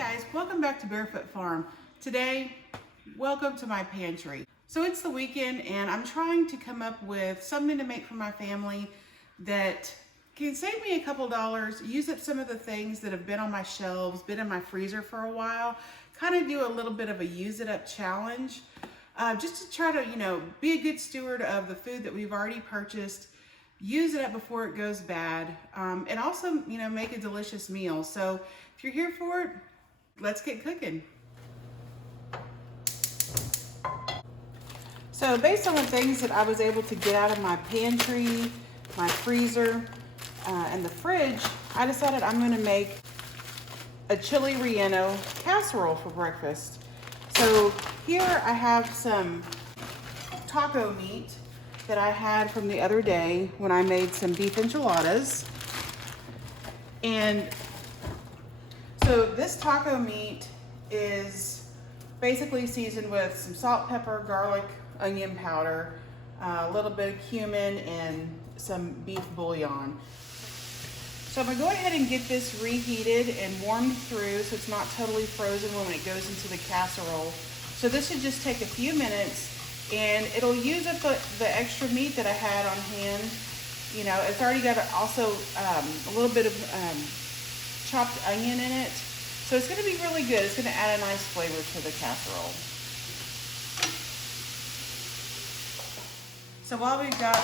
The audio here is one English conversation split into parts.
guys, welcome back to Barefoot Farm. Today, welcome to my pantry. So it's the weekend and I'm trying to come up with something to make for my family that can save me a couple dollars, use up some of the things that have been on my shelves, been in my freezer for a while, kind of do a little bit of a use it up challenge, just to try to, be a good steward of the food that we've already purchased, use it up before it goes bad, and also, make a delicious meal. So if you're here for it, let's get cooking. So based on the things that I was able to get out of my pantry, my freezer, and the fridge, I decided I'm going to make a Chile Relleno casserole for breakfast. So here I have some taco meat that I had from the other day when I made some beef enchiladas. And so this taco meat is basically seasoned with some salt, pepper, garlic, onion powder, a little bit of cumin, and some beef bouillon. So I'm gonna go ahead and get this reheated and warmed through so it's not totally frozen when it goes into the casserole. So this should just take a few minutes and it'll use up the extra meat that I had on hand. It's already got also a little bit of chopped onion in it. So it's gonna be really good. It's gonna add a nice flavor to the casserole. So while we've got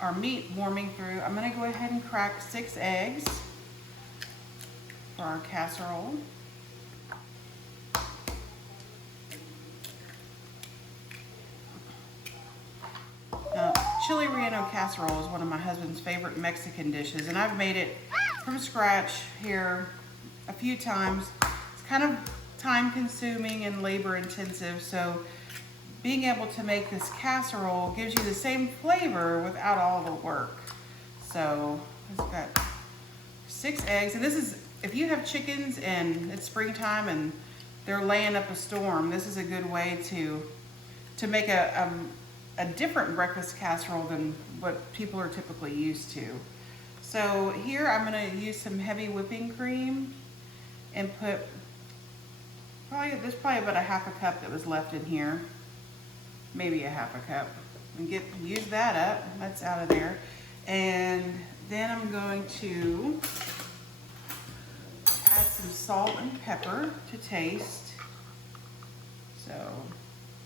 our meat warming through, I'm gonna go ahead and crack 6 eggs for our casserole. Now, Chile Relleno Casserole is one of my husband's favorite Mexican dishes, and I've made it from scratch here a few times. It's kind of time consuming and labor intensive, so being able to make this casserole gives you the same flavor without all the work. So it's got 6 eggs, and this is, if you have chickens and it's springtime and they're laying up a storm, this is a good way to make a different breakfast casserole than what people are typically used to. So here I'm gonna use some heavy whipping cream and put there's probably about a half a cup that was left in here. Maybe a half a cup, and use that up. That's out of there. And then I'm going to add some salt and pepper to taste. So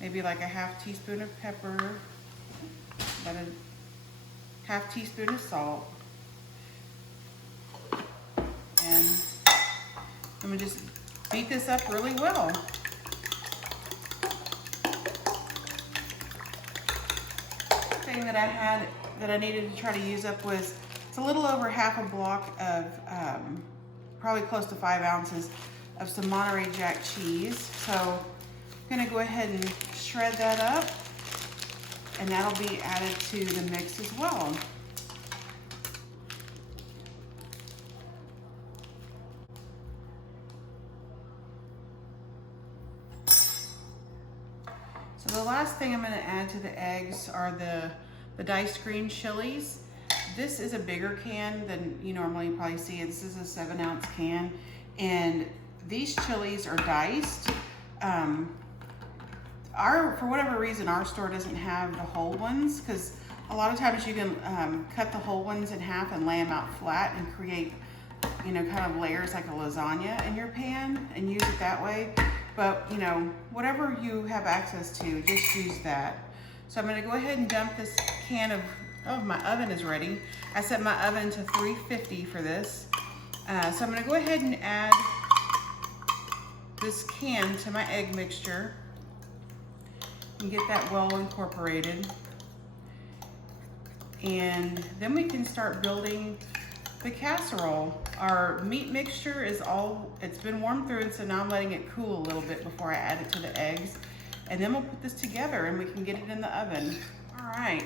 maybe like a half teaspoon of pepper, about a half teaspoon of salt. And I'm gonna just beat this up really well. Thing that I had that I needed to try to use up was, it's a little over half a block of probably close to 5 ounces of some Monterey Jack cheese. So I'm gonna go ahead and shred that up, and that'll be added to the mix as well. So the last thing I'm going to add to the eggs are the diced green chilies. This is a bigger can than you normally probably see. This is a 7-ounce can, and these chilies are diced. For whatever reason, our store doesn't have the whole ones, because a lot of times you can cut the whole ones in half and lay them out flat and create, kind of layers like a lasagna in your pan and use it that way. But, whatever you have access to, just use that. So I'm gonna go ahead and dump this can of, my oven is ready. I set my oven to 350 for this. So I'm gonna go ahead and add this can to my egg mixture and get that well incorporated. And then we can start building the casserole. Our meat mixture it's been warmed through, and so now I'm letting it cool a little bit before I add it to the eggs. And then we'll put this together and we can get it in the oven. All right,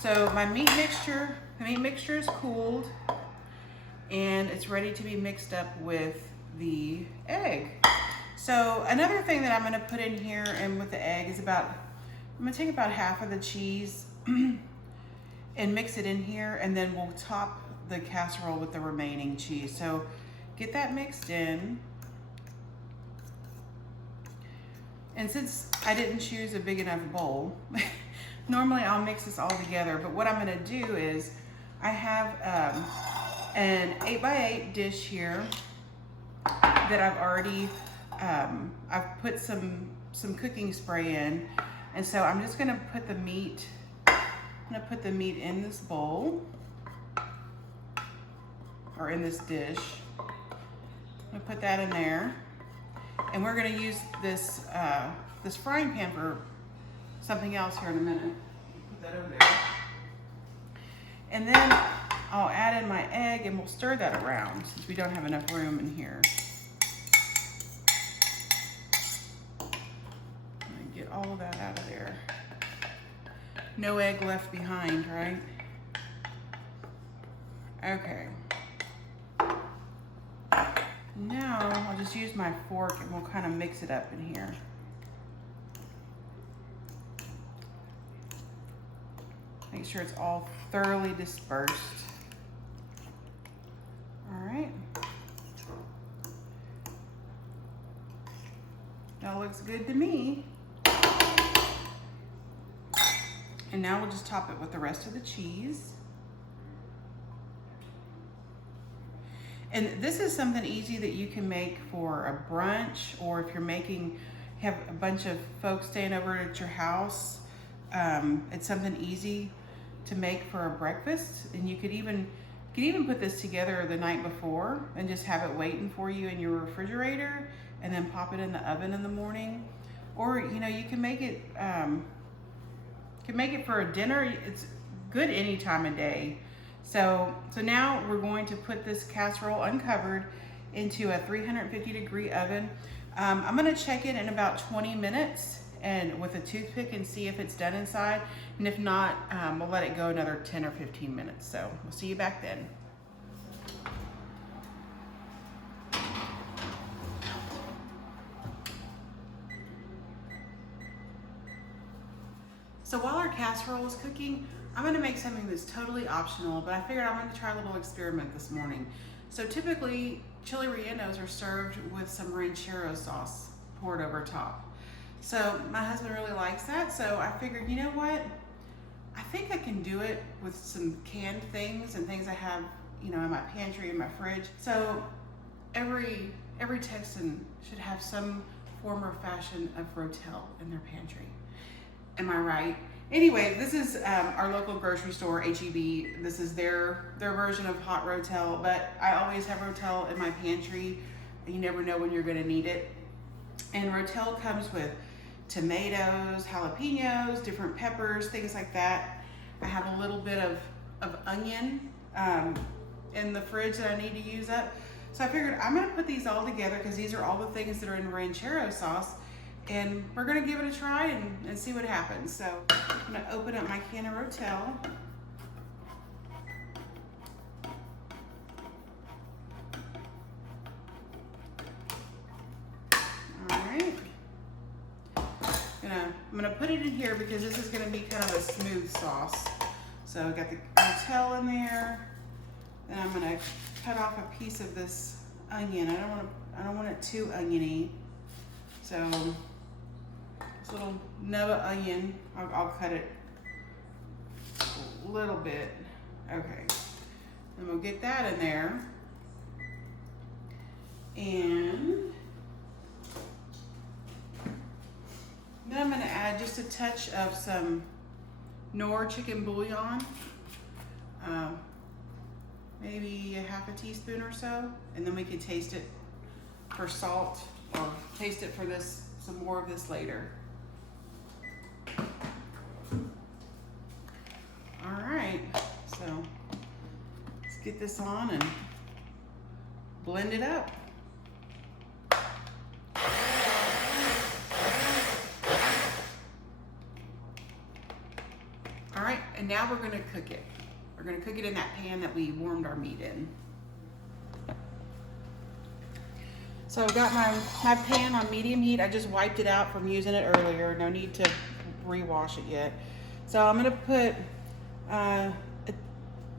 so the meat mixture is cooled and it's ready to be mixed up with the egg. So another thing that I'm gonna put in here and with the egg is I'm gonna take about half of the cheese and mix it in here, and then we'll top the casserole with the remaining cheese. So get that mixed in. And since I didn't choose a big enough bowl, normally I'll mix this all together, but what I'm gonna do is I have an 8x8 dish here that I've already, I've put some cooking spray in. And so I'm just gonna put the meat, in this bowl, or in this dish. I'm gonna put that in there. And we're gonna use this, this frying pan for something else here in a minute. Put that over there. And then I'll add in my egg and we'll stir that around since we don't have enough room in here. Get all of that out of there. No egg left behind, right? Okay. Now I'll just use my fork and we'll kind of mix it up in here. Make sure it's all thoroughly dispersed. All right. That looks good to me. And now we'll just top it with the rest of the cheese. And this is something easy that you can make for a brunch, or if you're have a bunch of folks staying over at your house. It's something easy to make for a breakfast. And you could even put this together the night before and just have it waiting for you in your refrigerator and then pop it in the oven in the morning. Or, you know, you can make it, for a dinner. It's good any time of day. So now we're going to put this casserole uncovered into a 350-degree oven. I'm gonna check it in about 20 minutes and with a toothpick and see if it's done inside. And if not, we'll let it go another 10 or 15 minutes. So we'll see you back then. So while our casserole is cooking, I'm gonna make something that's totally optional, but I figured I'm gonna try a little experiment this morning. So typically, chili rellenos are served with some Ranchero sauce poured over top. So my husband really likes that, so I figured, you know what? I think I can do it with some canned things and things I have, you know, in my pantry, in my fridge. So every Texan should have some form or fashion of Rotel in their pantry. Am I right? Anyway, this is our local grocery store, H-E-B. This is their version of hot Rotel, but I always have Rotel in my pantry. You never know when you're gonna need it. And Rotel comes with tomatoes, jalapenos, different peppers, things like that. I have a little bit of onion in the fridge that I need to use up. So I figured I'm gonna put these all together because these are all the things that are in Ranchero sauce. And we're gonna give it a try and see what happens. So I'm gonna open up my can of Rotel. All right. I'm gonna put it in here because this is gonna be kind of a smooth sauce. So I got the Rotel in there. Then I'm gonna cut off a piece of this onion. I don't want it too oniony. So this little nub of onion, I'll cut it a little bit. Okay, then we'll get that in there. And then I'm gonna add just a touch of some Knorr chicken bouillon, maybe a half a teaspoon or so, and then we can taste it for salt or taste it for some more of this later. All right, so let's get this on and blend it up. All right, and now we're gonna cook it. We're gonna cook it in that pan that we warmed our meat in. So I've got my pan on medium heat. I just wiped it out from using it earlier. No need to rewash it yet. So I'm gonna put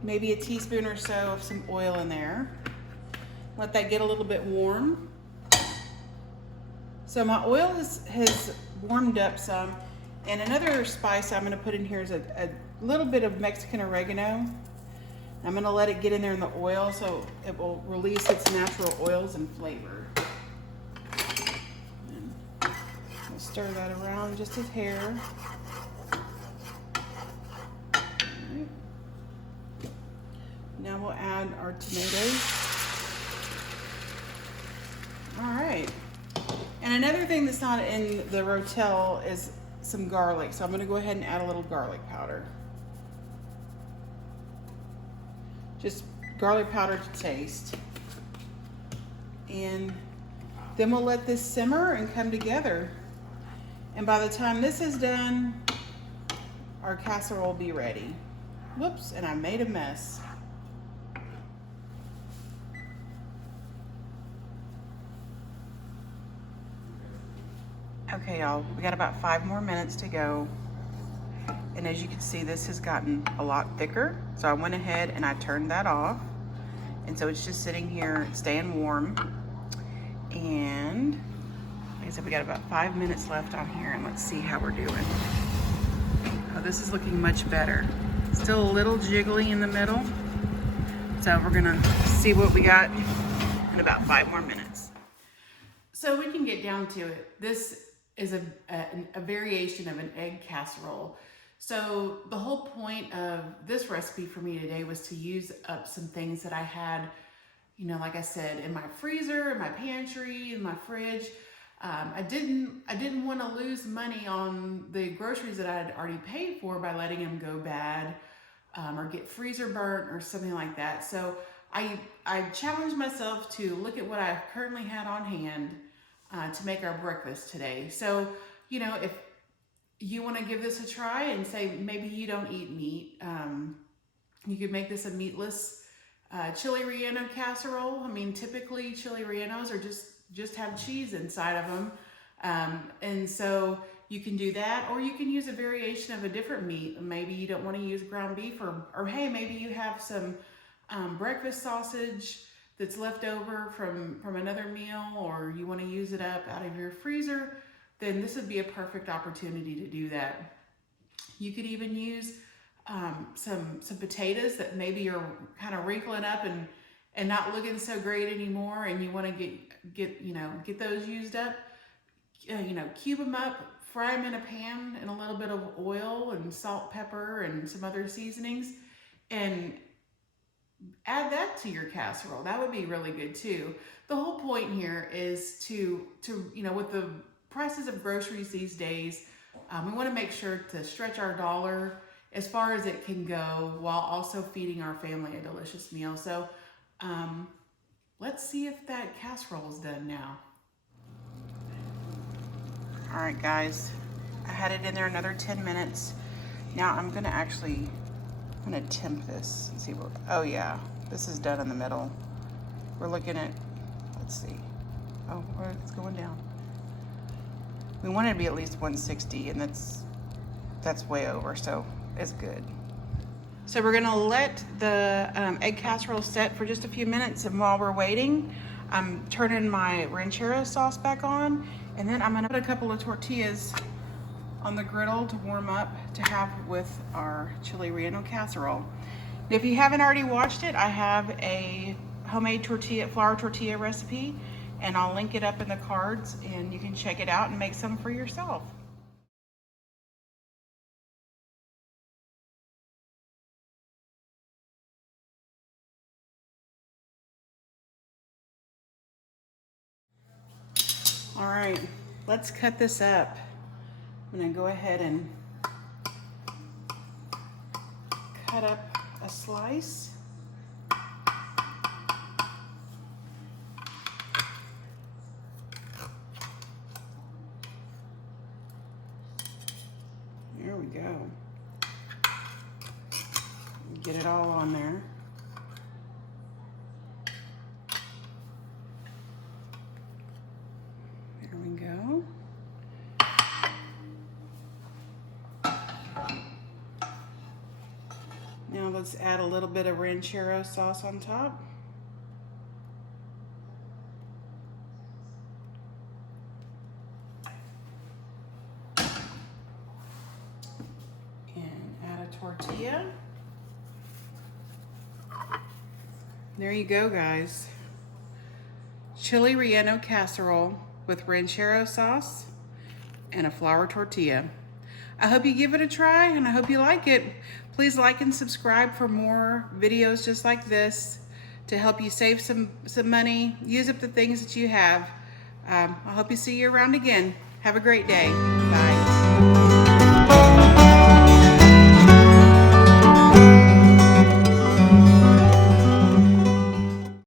maybe a teaspoon or so of some oil in there. Let that get a little bit warm. So So my oil has warmed up some, and another spice I'm gonna put in here is a little bit of Mexican oregano. I'm gonna let it get in there in the oil so it will release its natural oils and flavor. And we'll stir that around just a hair. Right. Now we'll add our tomatoes. All right. And another thing that's not in the Rotel is some garlic. So I'm gonna go ahead and add a little garlic powder. Just garlic powder to taste. And then we'll let this simmer and come together. And by the time this is done, our casserole will be ready. Whoops, and I made a mess. Okay, y'all, we got about 5 more minutes to go. And as you can see, this has gotten a lot thicker. So I went ahead and I turned that off. And so it's just sitting here, staying warm. And like I said, we got about 5 minutes left on here, and let's see how we're doing. Oh, this is looking much better. Still a little jiggly in the middle. So we're gonna see what we got in about 5 more minutes. So we can get down to it. This is a variation of an egg casserole. So the whole point of this recipe for me today was to use up some things that I had, you know, like I said, in my freezer, in my pantry, in my fridge. I didn't want to lose money on the groceries that I had already paid for by letting them go bad or get freezer burnt or something like that. So I challenged myself to look at what I currently had on hand to make our breakfast today. So, you know, if you want to give this a try and say maybe you don't eat meat, you could make this a meatless Chile Relleno casserole. I mean, typically Chile Rellenos are just have cheese inside of them. And so you can do that, or you can use a variation of a different meat. Maybe you don't want to use ground beef, or hey, maybe you have some breakfast sausage that's left over from another meal, or you want to use it up out of your freezer, then this would be a perfect opportunity to do that. You could even use some potatoes that maybe are kind of wrinkling up and not looking so great anymore, and you want to get those used up. Cube them up, fry them in a pan in a little bit of oil and salt, pepper, and some other seasonings, and add that to your casserole. That would be really good too. The whole point here is to with the prices of groceries these days, we want to make sure to stretch our dollar as far as it can go while also feeding our family a delicious meal. So let's see if that casserole is done now. All right, guys, I had it in there another 10 minutes. Now I'm gonna temp this and see what, oh yeah, this is done in the middle. We're looking at, let's see. Oh, it's going down. We want it to be at least 160, and that's way over, so it's good. So we're gonna let the egg casserole set for just a few minutes, and while we're waiting, I'm turning my Ranchero sauce back on, and then I'm gonna put a couple of tortillas on the griddle to warm up to have with our Chile Relleno casserole. If you haven't already watched it, I have a homemade flour tortilla recipe, and I'll link it up in the cards, and you can check it out and make some for yourself. All right, let's cut this up. I'm gonna go ahead and cut up a slice. There we go. Get it all on there. There we go. Now let's add a little bit of Ranchero sauce on top. tortilla. There you go, guys. Chile Relleno Casserole with Ranchero sauce and a flour tortilla. I hope you give it a try and I hope you like it. Please like and subscribe for more videos just like this to help you save some money, use up the things that you have. I hope you see you around again. Have a great day. Bye.